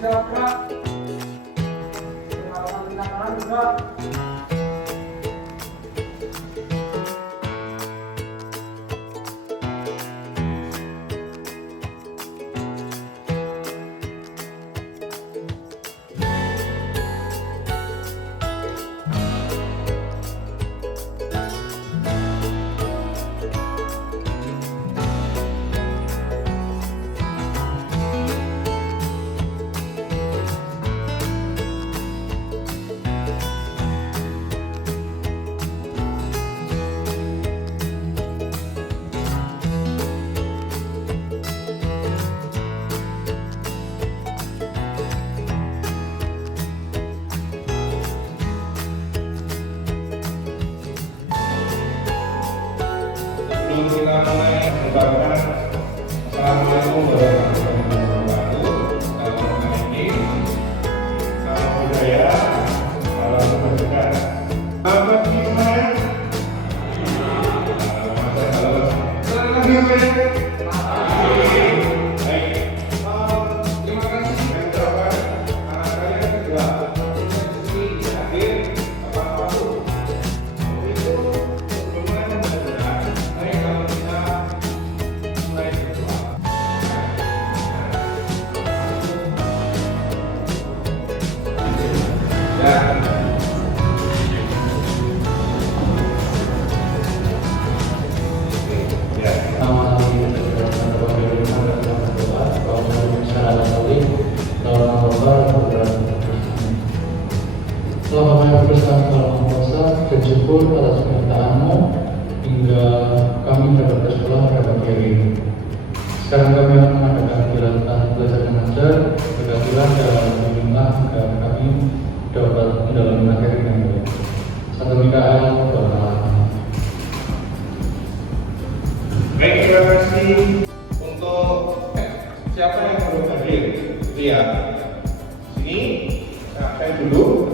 Siap, Kak. Silakan tindakan juga. Kita mulai mengucapkan Assalamualaikum warahmatullahi wabarakatuh. Dalam ini salam budaya, salam kebajikan. Apa gimana? Terima kasih dan ucapkan kalian juga hadir tepat waktu. Itu sebelumnya membelajar. Kalau kita mulai berdoa. Dan dan syukur atas permintaanmu hingga kami dapat bersekolah pada pagi hari ini. Sekarang kami akan mengadakan kegiatan belajar mengajar, berkatilah dalam meminta agar kami dapat mendalami materi dengan baik. Satu Mikael, doa. Baik, terima kasih untuk siapa yang belum hadir. Lihat sini, saya dulu.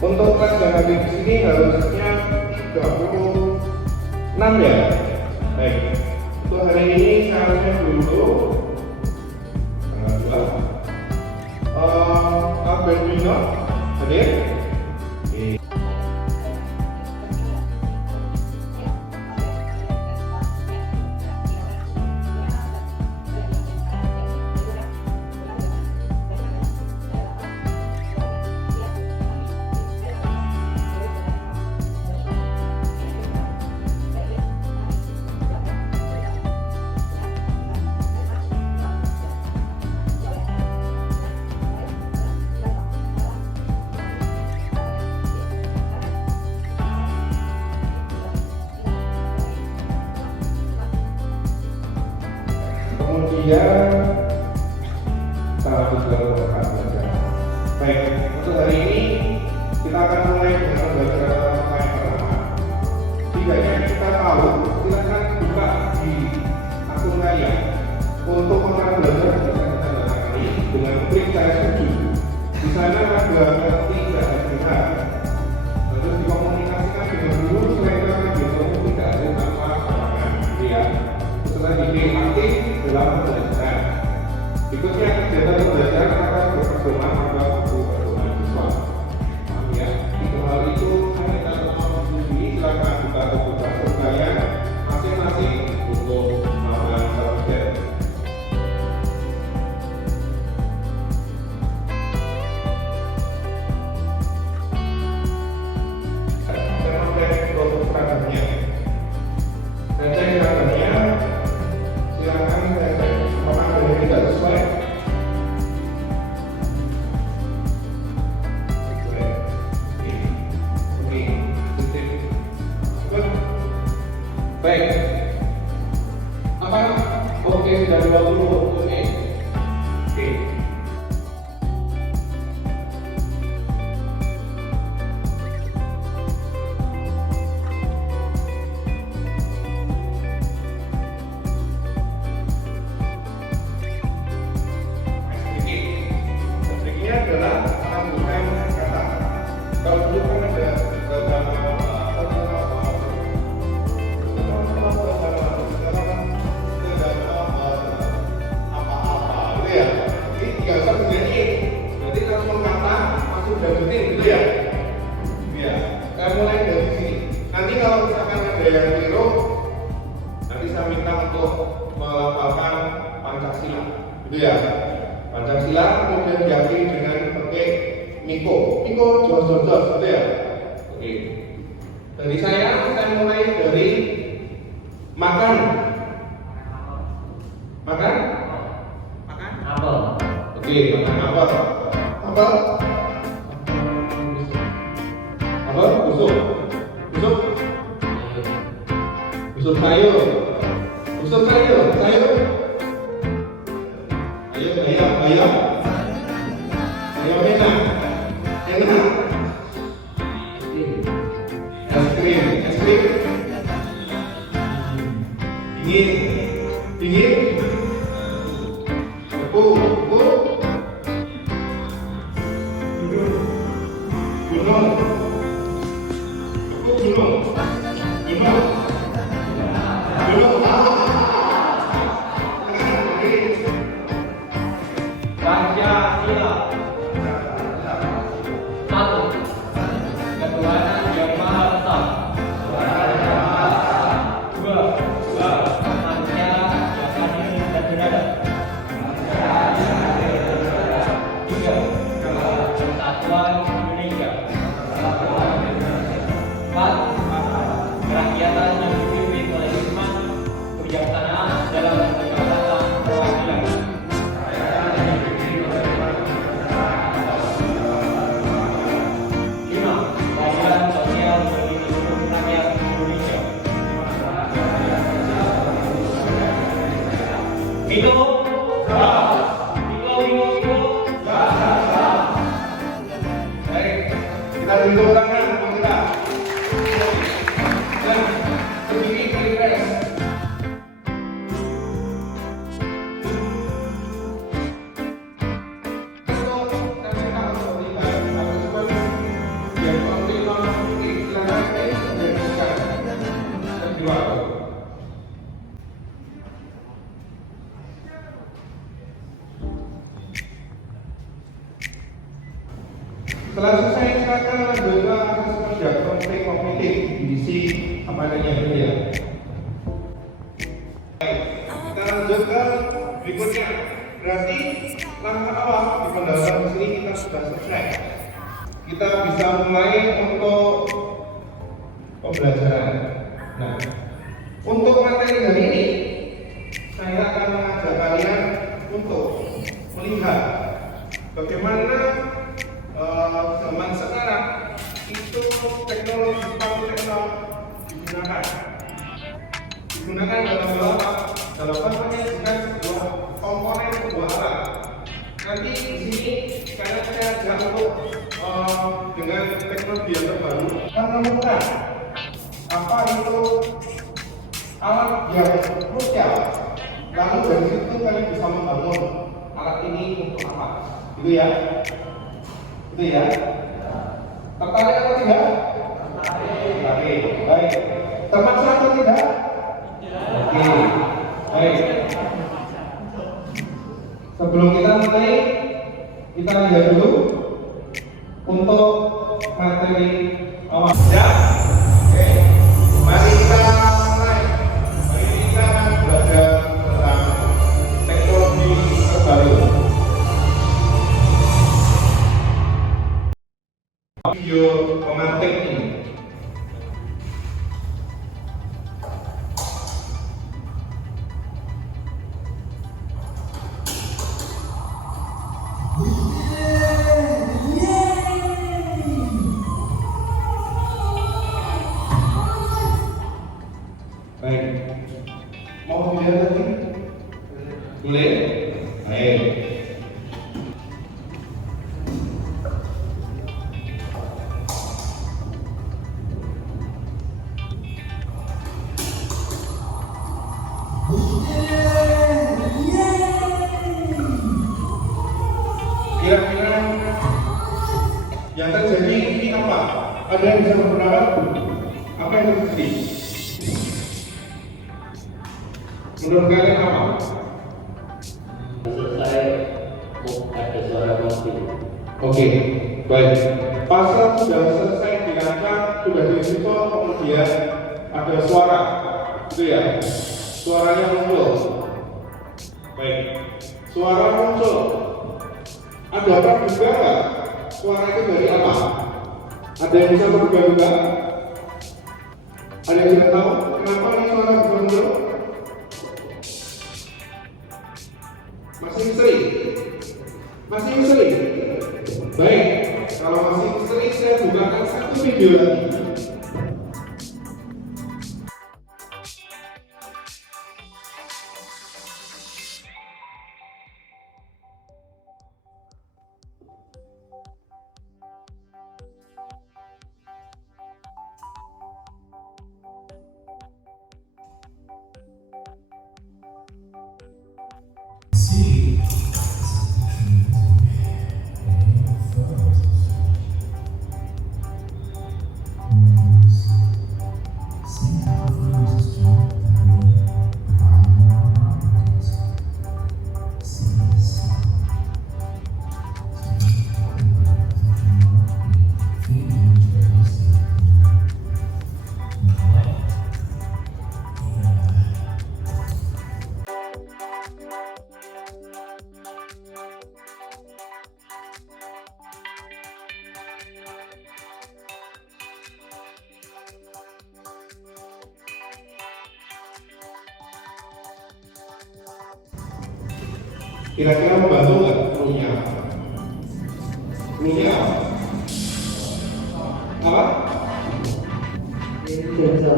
Untuk kelas yang hadir di sini harusnya 36 ya. Baik, untuk hari ini seharusnya dulu tanggal 2. Albertino hadir. Kemudian salah satu rekan belajar. Baik, untuk hari ini kita akan mulai dengan belajar yang pertama. Tidaknya kita tahu, silakan buka di akun kalian untuk orang belajar bisa kita lalui dengan klik saya setuju. Di sana ada tidak benar. Terus dikomunikasikan dengan guru supaya kita tidak ada tanpa halangan. Ya, setelah dipilih aktif dalam pembelajaran. Berikutnya kegiatan pembelajaran akan berpedoman pada buku pedoman siswa. Ya, itu hal itu saya minta tolong di silakan buka tugas kalian masing-masing untuk melakukan subjek. Saya memberikan untuk seragamnya. Dan saya seragamnya. Silakan saya apakah ada yang tidak sesuai? Baik. Apa? Oke, sudah 20. Oke. Ini adalah rangkuman kata. Kalau dulu kan ada ada yang keliru, nanti saya minta untuk melafalkan Pancasila, gitu ya. Pancasila kemudian diakhiri dengan pakai Miko, jos, gitu ya. Oke. Dari saya mulai dari makan. Makan? Apel. Oke, makan apa? Apel? Busuk. Busuk sayur. Sayur enak. Es krim. Dingin. Gunung. Pancasila. Satu. Ketuhanan yang Maha Esa. Dua. Pancasila yang adil dan beradab. Tiga. Persatuan Indonesia. Empat. Kerakyatan yang dipimpin oleh hikmat, kebijaksanaan dalam menegakkan perwakilan. Lima. Keadilan sosial bagi seluruh rakyat Indonesia. Miko. Baik, kita duduk tangan kita. Dan berdiri refresh. Setelah selesai, silakan lanjutkan kerja konflik kognitif divisi apa adanya itu ya. Baik, kita lanjut ke berikutnya. Berarti langkah awal di pendalaman di sini kita sudah selesai. Kita bisa mulai untuk pembelajaran. Nah, untuk materi hari ini saya akan mengajak kalian untuk melihat bagaimana zaman sekarang itu teknologi digunakan dalam hal apa? Dalam hal menyajikan sebuah komponen sebuah alat. Nanti di sini karena saya ajak untuk dengan teknologi yang terbaru menemukan apa itu alat yang krusial. Lalu dari situ kalian bisa membangun alat ini untuk apa? Gitu ya. Tertarik atau tidak? Tertarik. Baik. Terpaksa atau tidak? Oke. Baik. Sebelum kita mulai, kita lihat dulu untuk materi awal. Ya. Oke. Mari kita mulai. Mari kita akan belajar tentang teknologi terbaru. Video pemantik ini. Baik. Mau dilihat lagi? Boleh? Baik. Kira-kira yang terjadi ini apa? Ada yang bisa berpendapat? Apa yang terjadi? Menurut kalian apa? Selesai, ada suara mobil. Oke, baik. Pasal sudah selesai dirancang, sudah diinstal, kemudian ada suara, gitu ya. Suaranya muncul. Baik, suara muncul. Ada orang juga nggak? Suara itu dari apa? Ada yang bisa menduga-duga? Ada yang tidak tahu kenapa ini suara muncul? Masih misteri? Masih misteri? Baik, kalau masih misteri saya bukakan satu video lagi. Kira-kira membantu nggak clue-nya? Clue-nya apa? Sensor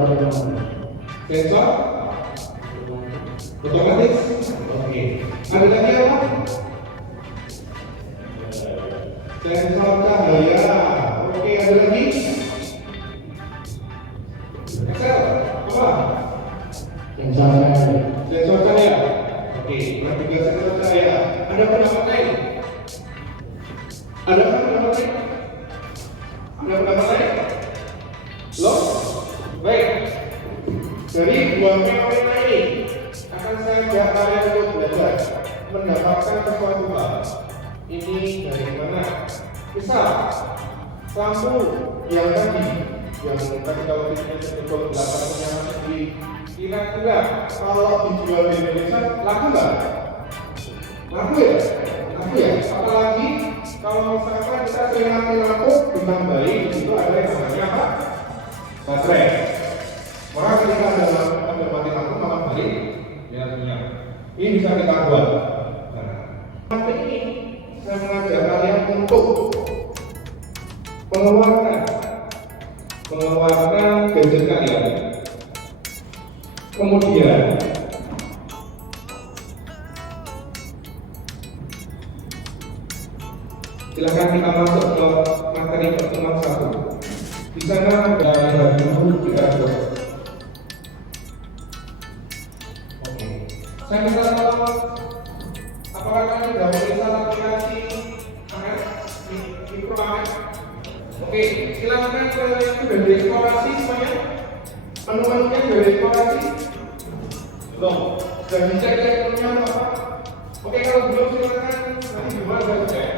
otomatis. Oke. Ada lagi apa? Sensor cahaya. Oke, ada lagi? Excel apa? Sensor cahaya. Oke, yang juga sensor cahaya. Ada pendapat lain? Ada pendapat lain? Ada pendapat lain? Loh? Baik. Dari dua fenomena ini akan saya ajak kalian untuk belajar mendapatkan sesuatu hal. Ini dari mana? Misal, lampu yang tadi kalau kita sebut 8 penyamaan di kira-kira kalau dijual di Indonesia laku nggak? Laku ya? Laku ya? Apalagi kalau misalkan kita sering mati lampu ditambahin itu ada yang namanya apa? Baterai. Orang ketika ada mati lampu malam hari dia punya. Ini bisa kita buat. Nah, ini saya mengajak kalian untuk mengeluarkan gadget kalian. Kemudian silakan kita masuk ke materi pertemuan 1. Di sana ada dulu kita buat. Oke. Saya minta tolong apakah kalian sudah menginstal aplikasi Mikro AMS? Oke, silakan kalau yang sudah dieksplorasi semuanya. Menu-menunya sudah dieksplorasi? Belum. Sudah dicek menunya apa? Oke, kalau belum silakan nanti gimana saya cek.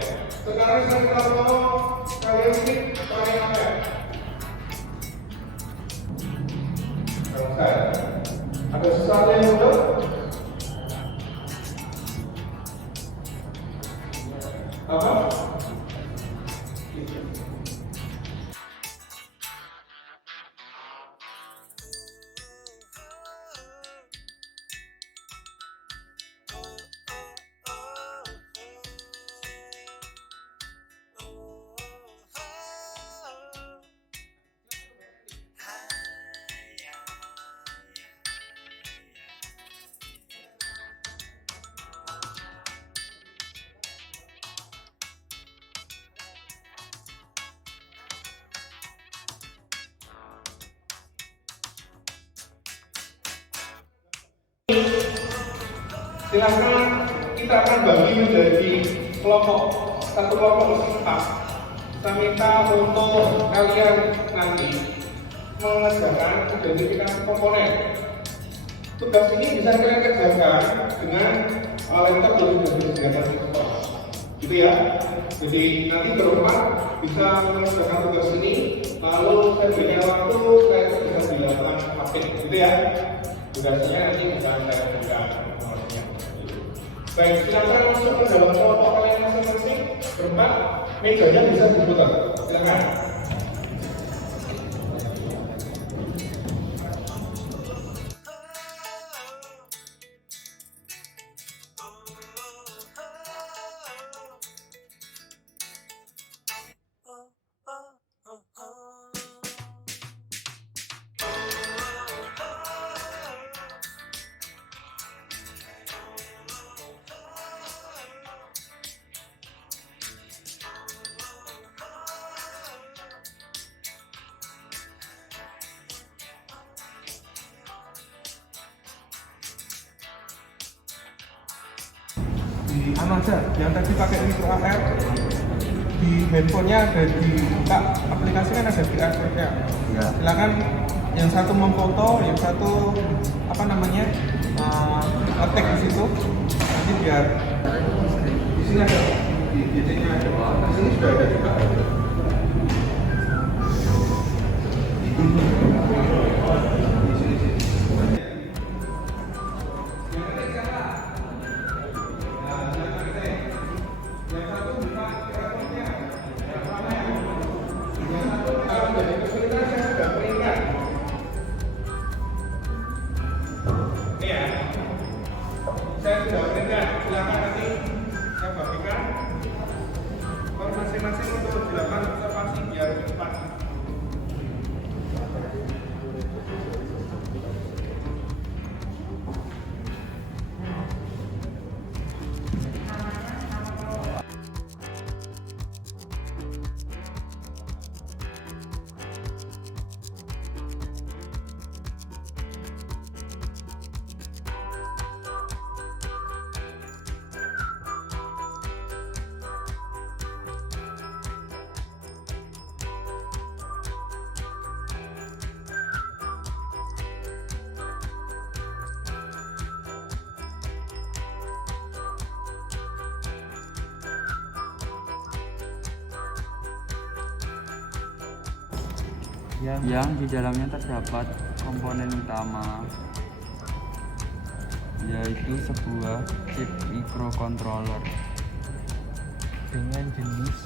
Sekarang saya minta tolong kalian klik pakai apa? Ada sesuatu yang mudah? Apa? Silakan kita akan bagi menjadi kelompok, satu kelompok A. Saya minta untuk kalian nanti mengerjakan identifikasi komponen. Tugas ini bisa kalian kerjakan dengan laptop yang disediakan di sekolah, gitu ya. Jadi nanti berempat bisa mengerjakan tugas ini, lalu saya berikan waktu saya bisa dilakukan praktik. Gitu ya. Durasinya nanti bisa saya buka informasinya. Baik, silakan masuk ke dalam kelompok kalian masing-masing. Berempat, mejanya bisa diputar. Silakan. Di anu aja, yang tadi pakai micro AR di handphonenya ada dibuka aplikasi kan ada QR code-nya. Ya. Silakan yang satu memfoto, yang satu apa namanya ngetik di situ. Nanti biar di sini ada di titiknya ada. Di sini sudah ada juga. Saya sudah berikan, silakan nanti saya bagikan per masing-masing untuk dilakukan observasi biar cepat. Yang di dalamnya terdapat komponen utama, yaitu sebuah chip microcontroller dengan jenis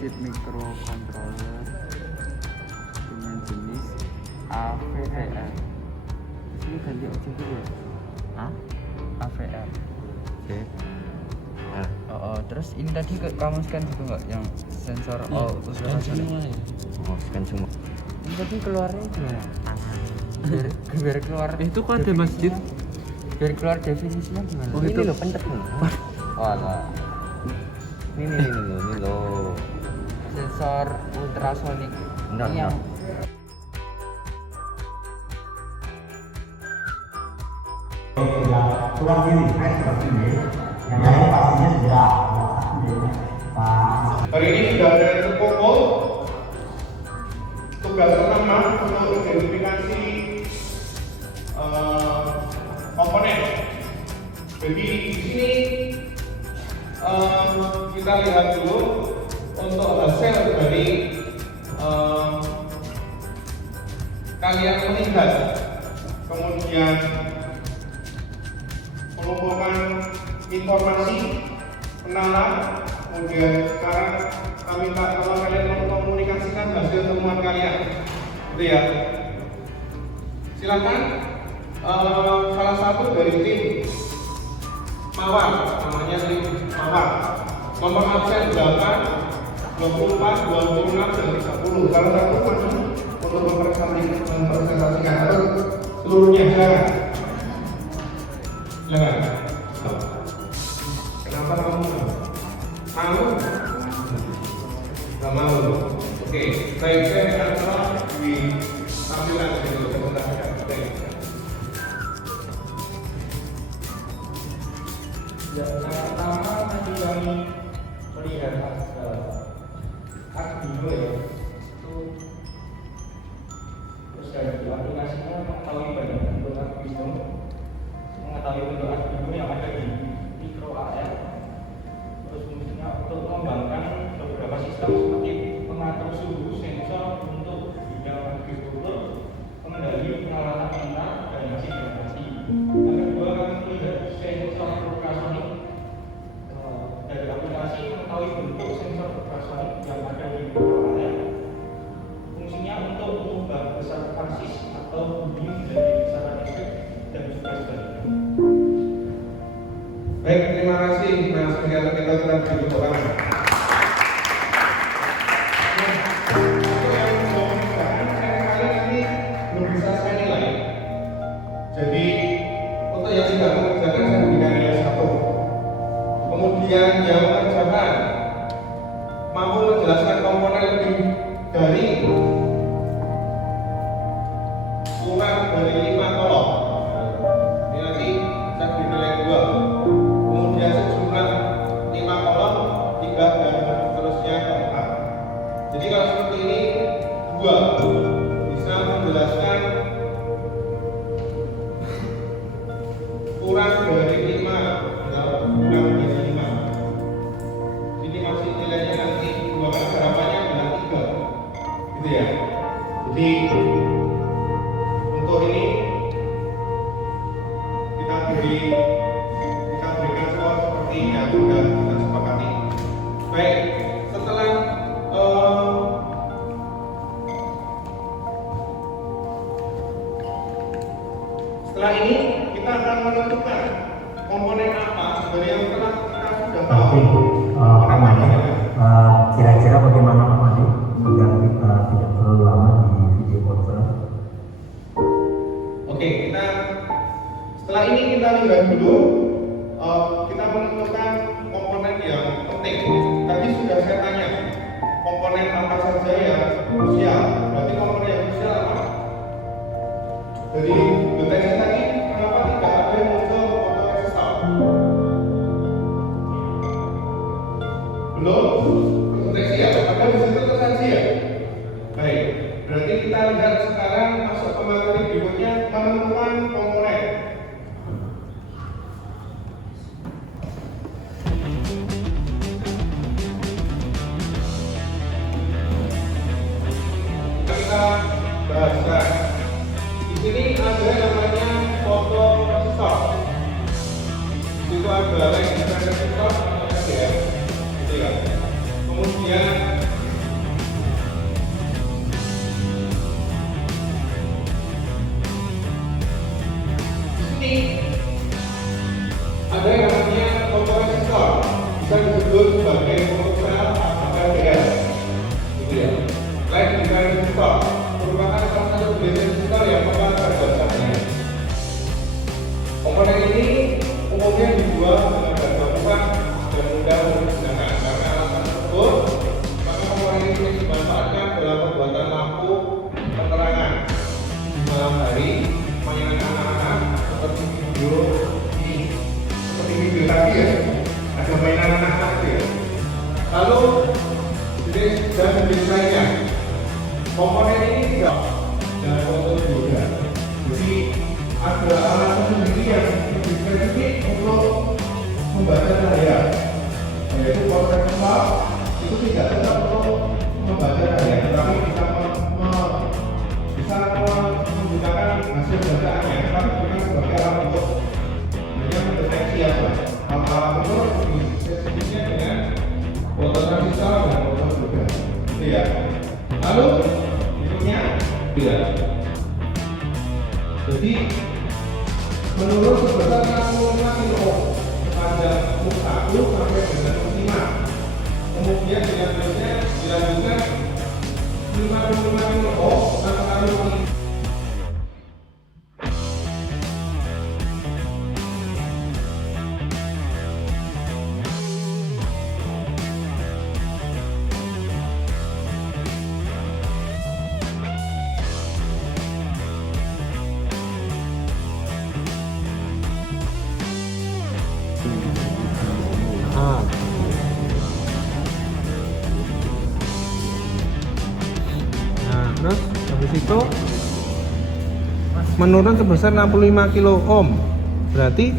chip microcontroller dengan jenis AVR. Ini ganti objek dulu ya? AVR. Oke. Terus ini tadi kamu scan juga nggak yang sensor ultrasonic? Oh, scan semua. Ini tadi keluarnya gimana? Biar keluar Itu kok ada masjid? Biar keluar definisinya gimana? Oh, Ini itu. loh pencet nih. Wah. Ini loh. Sensor ultrasonic. Bentar, Ini yang tuang ini, seperti ini. Yang lain pastinya sudah. Hari ini sudah ada yang terkumpul. Tugas pertama untuk identifikasi komponen. Jadi di sini kita lihat dulu untuk hasil dari kalian melihat, kemudian mengumpulkan informasi, kenalan, kemudian sekarang kami minta kalau kalian mengkomunikasikan hasil temuan kalian, gitu ya. Silakan salah satu dari tim Mawar, namanya tim Mawar, nomor absen 8, 24, 26, dan 30. Salah satu maju untuk mempresentasikan atau seluruhnya silakan. Silakan. Kenapa kamu mau? Gak mau. Oke, baik, saya akan tolong ditampilkan dulu presentasikan. Yang pertama tadi kami melihat Arduino ya, itu terus dari aplikasinya mengetahui banyak bentuk Arduino, mengetahui bentuk Arduino yang ada di micro AR, terus fungsinya untuk mengembangkan beberapa sistem seperti pengatur suhu, sensor untuk bidang agrikultur, pengendali pengelolaan atau bunyi dari besaran listrik dan juga sebaliknya. Baik, terima kasih Mas Pengajar kita sudah beri tepuk tangan. Untuk yang mau mengerjakan, kalian nanti belum bisa saya nilai. Jadi untuk yang tidak mengerjakan saya berikan nilai 1. Kemudian yang mengerjakan mampu menjelaskan komponen lebih dari kurang dari 5 kolom. Ini nanti saya beri nilai 2. Kemudian sejumlah 5 kolom, 3 dan seterusnya 4. Jadi kalau seperti ini 2 bisa menjelaskan kurang dari 5 atau kurang dari 5. Jadi masih nilainya nanti 2 kali harapannya adalah 3. Gitu ya. Jadi untuk ini kita berikan skor seperti yang sudah kita sepakati. Baik, setelah ini kita akan menentukan komponen apa dari yang telah kita sudah tahu. Pak Madi, kira-kira bagaimana Pak Madi agar kita tidak terlalu lama di video conference? Oke, setelah ini kita lihat dulu. Kita menentukan komponen yang penting. Tadi sudah saya tanya komponen apa saja yang krusial. Berarti komponen yang krusial apa? Jadi deteksi tadi kenapa tidak ada yang muncul fotoresistor? Belum deteksi ya? Ada di situ tersaji ya? Baik, berarti kita lihat sekarang masuk ke materi berikutnya, penentuan komponen. Kita bahaskan. Di sini ada namanya fotoresistor. Itu ada resistor atau SDR. Gitu ya. Kemudian di sini ada yang namanya fotoresistor. Bisa disebut sebagai fotosel atau SDR. Gitu ya. Lain dengan resistor merupakan salah satu jenis resistor yang memang terbatasnya. Komponen ini umumnya dibuat dengan bahan baku dan mudah untuk digunakan. Karena alasan tersebut, maka komponen ini dimanfaatkan dalam pembuatan lampu penerangan di malam hari, mainan anak-anak seperti video tadi ya, ada mainan anak-anak ya. Lalu jenis lainnya. Komponen ini tidak dan fotogoda. Jadi ada alasan sendiri yang lebih spesifik untuk membaca cahaya. Yaitu fotoresistor itu tidak tetap untuk membaca cahaya, tetapi bisa menggunakan hasil bacaannya, tetapi bukan sebagai alat untuk hanya mendeteksi apa. Alat itu spesifiknya dengan fotoresistor dan fotogoda. Gitu ya. Lalu tidak. Jadi menurut sebesar 65 kilo sepanjang 1 sampai dengan 5. Kemudian selanjutnya dilanjutkan 55 kilo antara 5. Terus habis itu menurun sebesar 65 kilo ohm. Berarti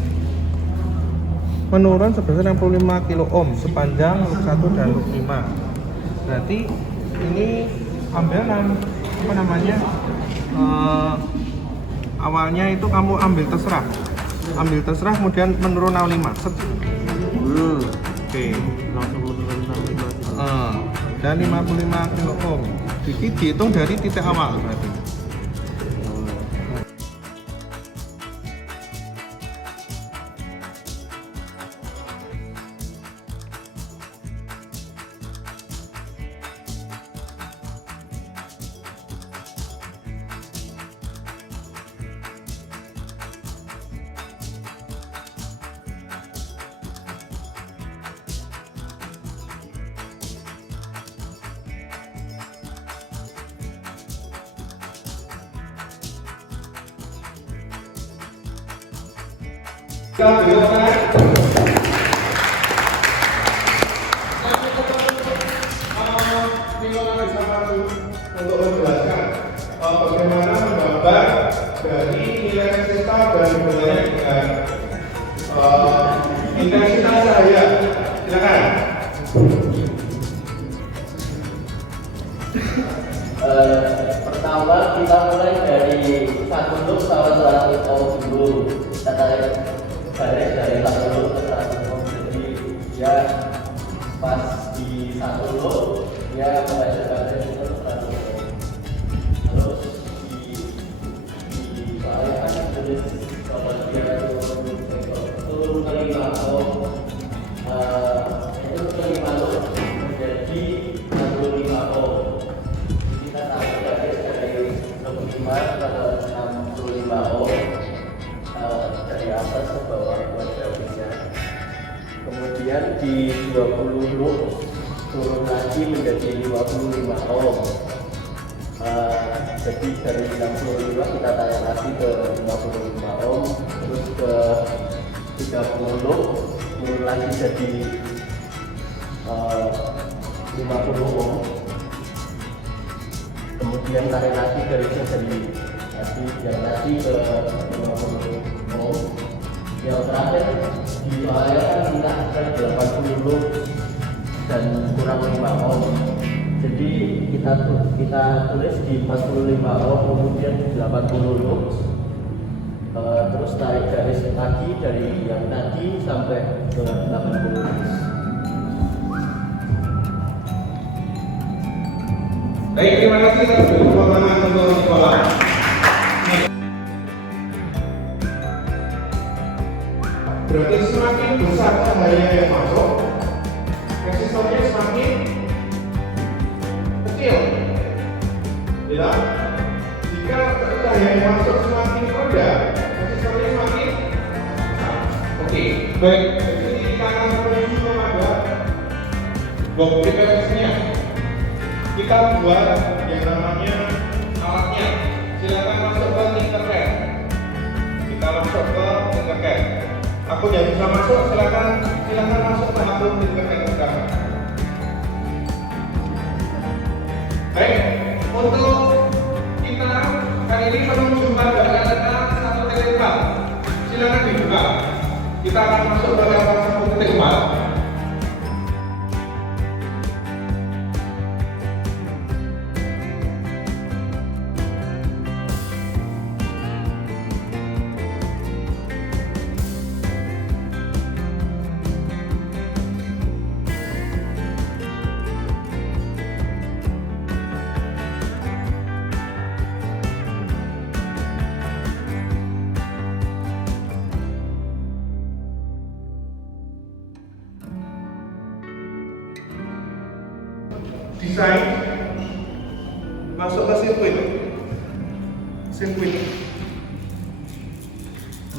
menurun sebesar 65 kilo ohm sepanjang loop 1 dan loop 5. Berarti ini ambil awalnya itu kamu ambil terserah kemudian menurun 05. Oke. Dan 55 kilo ohm dihitung dari titik awal berarti. Kita belokkan. Untuk menjelaskan bagaimana menggambar dari nilai kita dan nilai dengan intensitas cahaya. Silakan. Pertama kita mulai dari satu loop sama 100 ohm dulu. Kita tarik garis dari satu loop ke 100 ohm. Jadi ya pas di satu loop ya membaca garis itu 100 ohm. Terus di soalnya kan tulis kalau dia turun ke 5 ohm, itu ke 5 loop menjadi 65 ohm. Kita tarik garis dari 25 ke 65 ohm, dari atas ke bawah buat garisnya. Kemudian di 20 loop turun lagi menjadi 55 ohm. Jadi dari 65 kita tarik lagi ke 55 ohm, terus ke 30 loop turun lagi jadi 50 ohm. Kemudian tarik lagi garisnya dari tadi yang tadi ke 50 ohm. Yang terakhir di soalnya kan kita akan 80 loop dan kurang 5 ohm. Jadi kita tulis di 45 ohm kemudian 80 loop. Terus tarik garis lagi dari yang tadi sampai ke 80 loop. Baik, terima kasih atas pertolongan untuk sekolah. Berarti semakin besar cahaya yang masuk, resistornya semakin kecil. Ya, jika cahaya yang masuk semakin rendah, resistornya semakin besar. Oke, baik. Jadi kita akan menuju kepada blok DPS-nya. Kita buat yang namanya alatnya. Silakan masuk ke internet. Kita masuk ke internet. Aku yang bisa masuk, silakan masuk ke akun internet sekarang. Baik, untuk kita kali ini menunjukkan data 1.4. Silakan dibuka. Kita akan masuk ke data 1.4. Desain masuk ke sirkuit.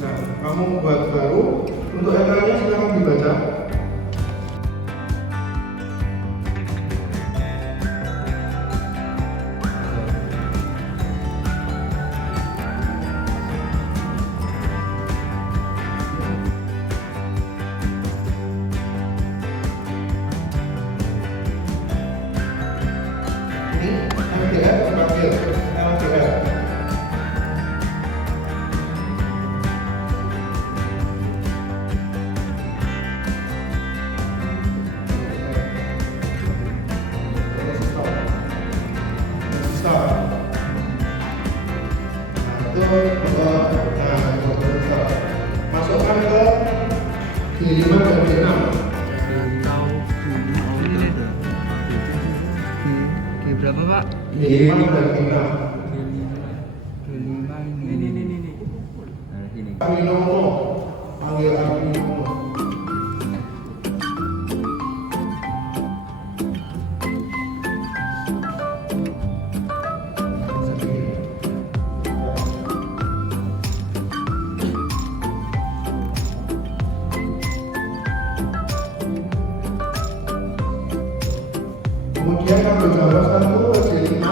Nah, kamu buat baru untuk eranya silakan dibaca. Masukkan ke G5 dan G6. G berapa Pak? G5 dan G6. G5 ini. Aminono, panggil aminono. Kemudian ambil gambar satu G5.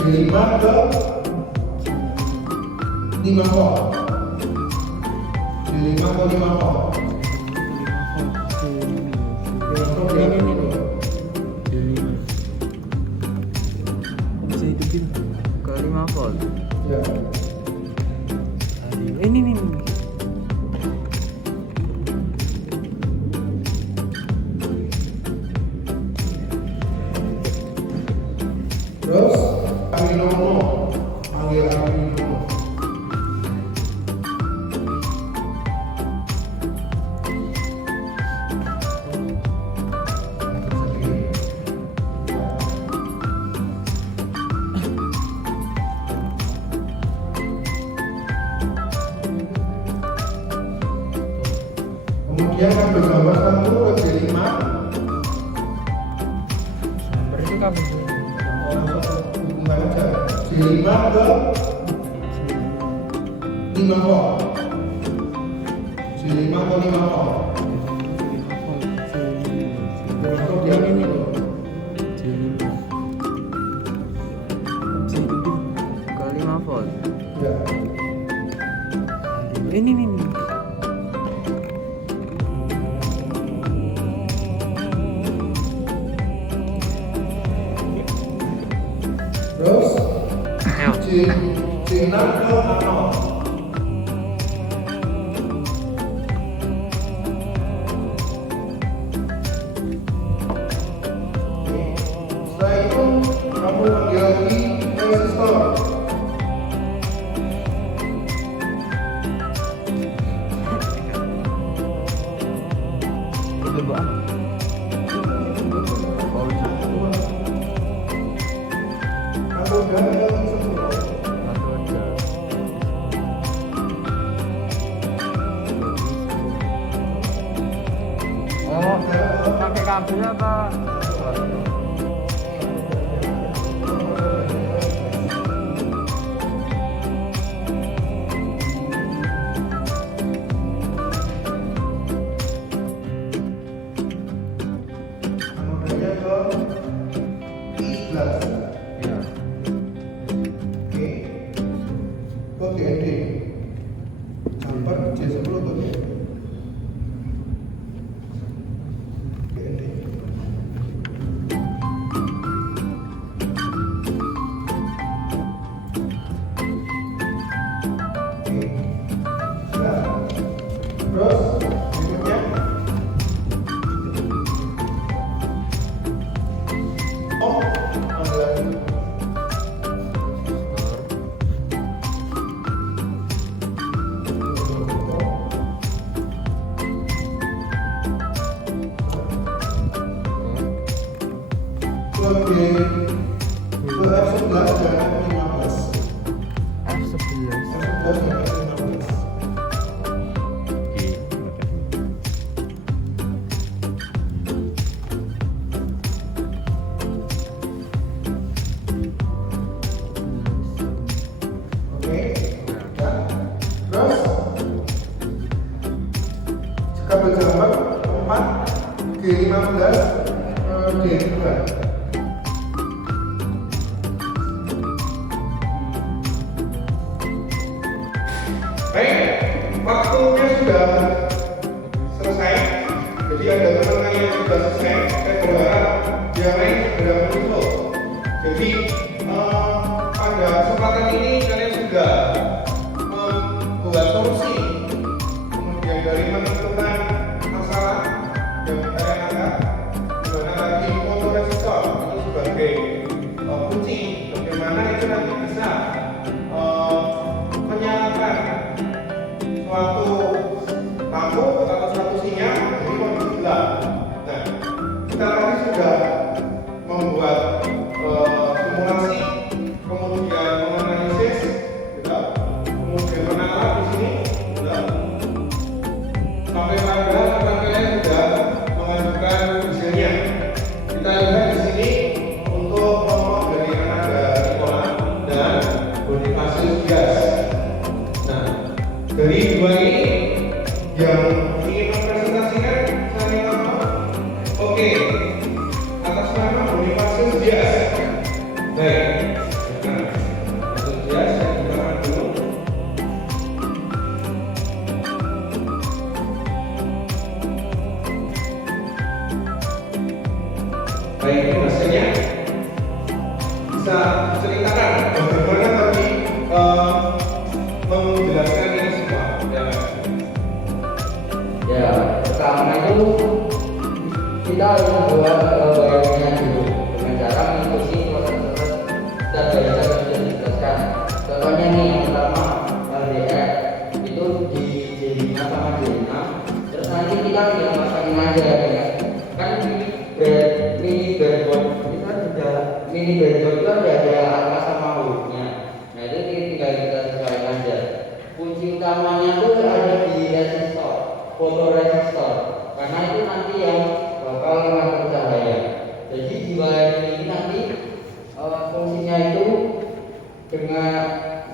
C5 ke 5 volt. C5 ke 5 volt. 5 volt dia dulu. Bisa hidupin Ke 5 volt. Ya. ini Terus Arduino, panggil Arduino. Kemudian kabel 1260 ke J5. berarti kabel J5 ke 5 volt. J5 ke 5 volt. Untuk dia ini loh. Ke 5 volt. Ya. ini Terus J6 ke nano. Setelah itu kamu panggil lagi resistor. Itu doang. Kamu udah Oh, pakai kabel apa? anodanya ke I11. Iya. Oke. Ke GND. Jumper J10 ke GND. Oke. Nah, terus berikutnya ambil lagi. Ke F11 dan F15. F11 F11 dan F15. Oke. Oke. Nah, terus kabel jamur 4 G15 D2. Baik, waktunya sudah selesai. Jadi ada teman-teman yang sudah selesai. Saya berharap yang lain sudah menutup. Jadi pada kesempatan ini kalian sudah membuat solusi, kemudian dari menentukan masalah yang kalian anggap, dimana lagi fotoresistor itu sebagai kunci bagaimana itu nanti bisa menyalakan suatu lampu atau suatu sinyal dari kondisi gelap. Nah, kita tadi sudah membuat simulasi, kemudian menganalisis, kemudian menangkap di sini, sampai pada kalian sudah mengajukan hasilnya. Kita lihat di sini untuk nomor dari Ananda Nicola dan Bonifacius Dias. Nah, dari dua ini yang ingin mempresentasikan saya minta maaf. Oke, atas nama Bonifacius Dias. Baik. biasanya bisa ceritakan bagaimana tadi menjelaskan ini semua ya. Ya, pertama itu kita harus membuat bayarnya dulu dengan cara mengikuti proses dan bayar yang sudah dijelaskan. Contohnya nih, yang pertama LDR itu di J5 sama J6, terus nanti kita tinggal masukin aja ya. Kan mini barcode itu kan sudah mini barcode itu kan sudah ada angka sama hurufnya. Nah itu tinggal kita sesuaikan aja. Kunci utamanya tuh ada di resistor, fotoresistor, karena itu nanti yang bakal mengatur cahaya. Jadi di wiring ini nanti fungsinya itu dengan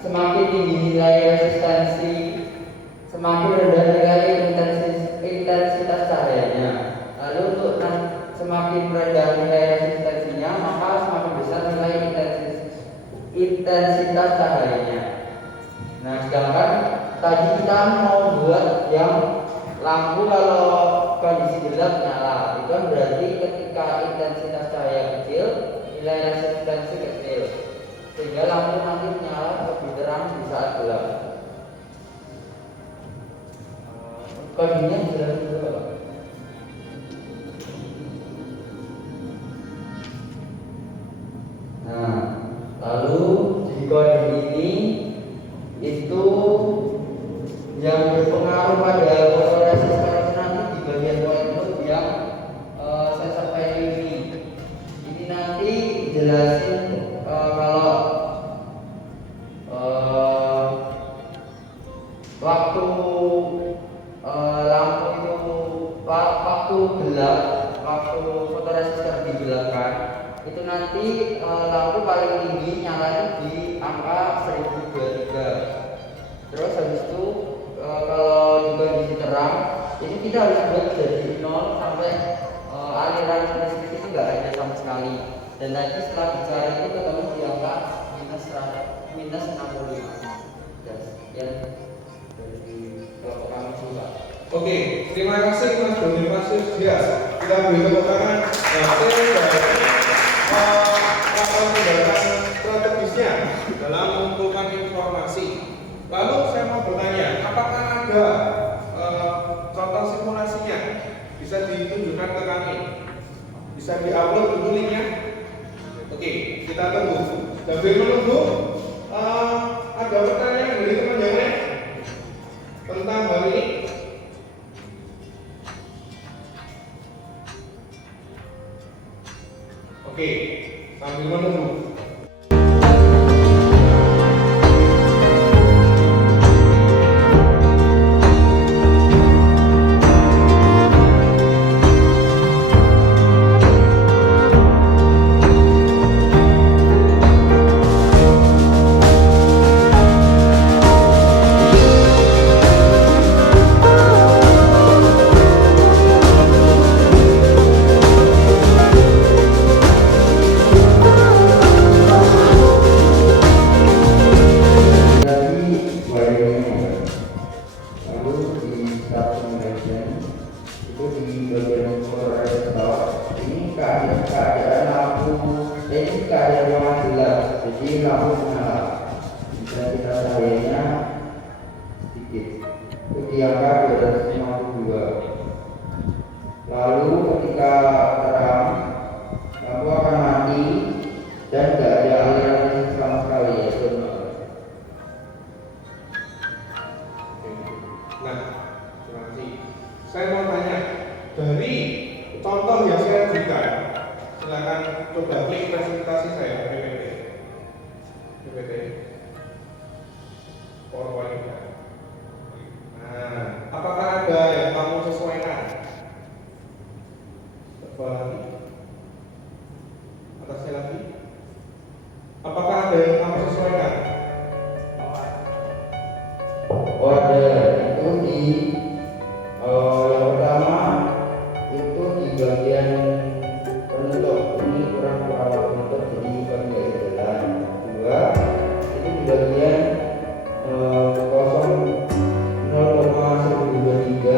semakin tinggi nilai resistansi, semakin rendah nilai intensitas cahayanya. Lalu untuk semakin rendah nilai resistansinya, maka semakin besar nilai intensitas cahayanya. Nah, sedangkan tadi kita mau buat yang lampu kalau kondisi gelap nyala, itu kan berarti ketika intensitas cahaya kecil, nilai resistansi kecil, sehingga lampu nanti menyala lebih terang di saat gelap. Kodenya jelas dulu, Pak. Nah, lalu di kode ini itu yang berpengaruh pada fotoresistor nanti di bagian white loop yang sensor value ini. Ini nanti jelasin kalau waktu lampu itu waktu gelap, waktu fotoresistor digelapkan, itu nanti lampu paling tinggi nyalanya di angka 1023. Terus habis itu kalau di kondisi terang, ini kita harus buat jadi 0 sampai aliran listrik itu nggak ada sama sekali. Dan nanti setelah bicara itu ketemu di angka minus 65. Dan sekian dari kelompok kami juga. Oke, terima kasih Mas Bonifasius Dias. Kita beri tepuk tangan hasil dari tindakan strategisnya dalam mengumpulkan informasi. Lalu saya mau bertanya, apakah ada contoh simulasinya? Bisa ditunjukkan ke kami? Bisa diupload dulu linknya? Oke, kita tunggu. Sambil menunggu, ada pertanyaan dari teman yang lain tentang hal ini? Oke, sambil menunggu. Lalu ketika terang, lampu akan mati dan tidak ada aliran listrik sama sekali, yaitu 0. Nah, terima kasih. Saya mau tanya, dari contoh yang saya berikan, silakan coba klik presentasi saya, PPT, PowerPoint. Nah, apakah ada yang kamu sesuaikan? Lagi, atasnya lagi. Apakah ada yang kamu sesuaikan? Oh ada, itu di yang pertama itu di bagian penutup, ini kurang penutup jadi bukan nggak jalan. Kedua itu di bagian 0,123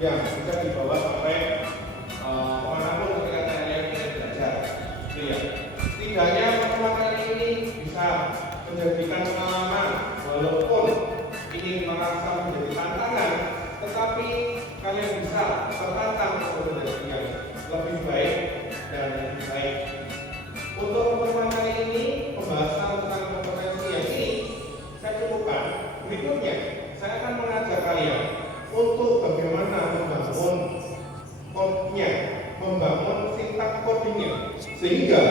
yang bisa dibawa sampai kemanapun ketika kalian ingin belajar. Gitu ya. Setidaknya pertemuan kali ini bisa menjadikan pengalaman, walaupun ini merasa menjadi tantangan, tetapi kalian bisa tertantang untuk menjadi yang lebih baik dan lebih baik. Untuk pertemuan kali ini, pembahasan tentang kompetensi yang ini saya cukupkan. Berikutnya, saya akan mengajak kalian untuk bagaimana membangun code-nya, membangun sintak codingnya, sehingga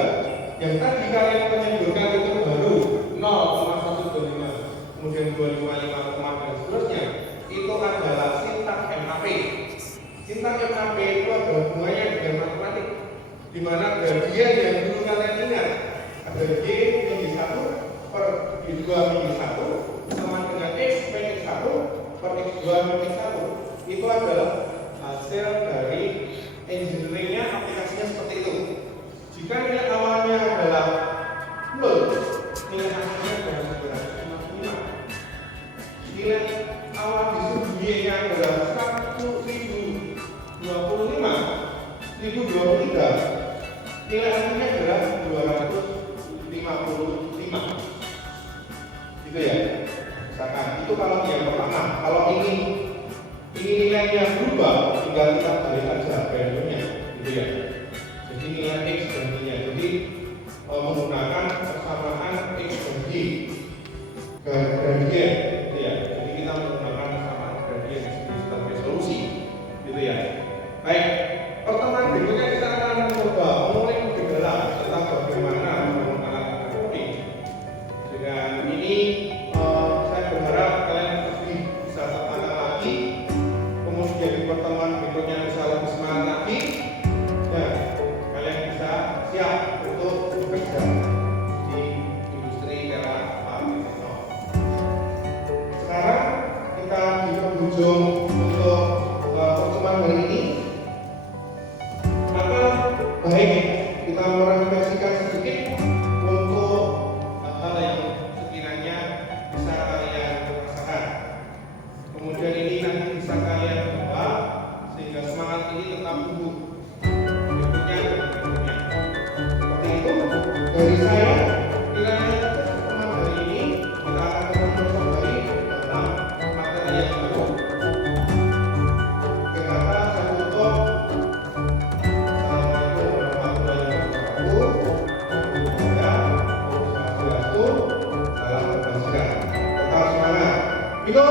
yang tadi kalian menyebutkan itu baru 0,125, kemudian 255, dan seterusnya, itu adalah sintak MHP. Sintak MHP itu adalah hubungannya dengan matematik, di mana gradien yang dulu kalian ingat ada G min 1 per G2 min 1 sama dengan X min 1 per X2 min 1. Itu adalah hasil dari engineeringnya, aplikasinya seperti itu. Jika nilai awalnya adalah nol, nilai akhirnya adalah 255. Nilai awal disebutnya adalah 1025, 1023, nilai akhirnya adalah 255. Gitu ya. Misalkan itu kalau yang pertama. Kalau ini nilai yang berubah, tinggal kita balik aja value-nya, gitu ya. Jadi nilai X dan Y-nya. Jadi menggunakan persamaan X dan Y gradien, gitu ya. Jadi kita menggunakan persamaan gradien sebagai solusi, gitu ya. Baik, pertemuan berikutnya kita akan mencoba mengulik lebih dalam tentang bagaimana menggunakan alat coding. Dengan ini saya berharap kalian lebih bisa tertantang lagi, kemudian di pertemuan berikutnya bisa lebih semangat lagi, dan kalian bisa siap untuk bekerja di industri era 4.0. Sekarang kita di penghujung untuk pertemuan hari ini. Maka baik kita merefleksikan sedikit untuk hal yang sekiranya bisa kalian rasakan. Kemudian ini nanti bisa kalian bawa sehingga semangat ini tetap tumbuh. Berikutnya. Seperti itu dari saya. Kiranya pertemuan hari ini kita akan ketemu kembali dalam materi yang baru. Kata saya tutup. Salam semangat. Miko,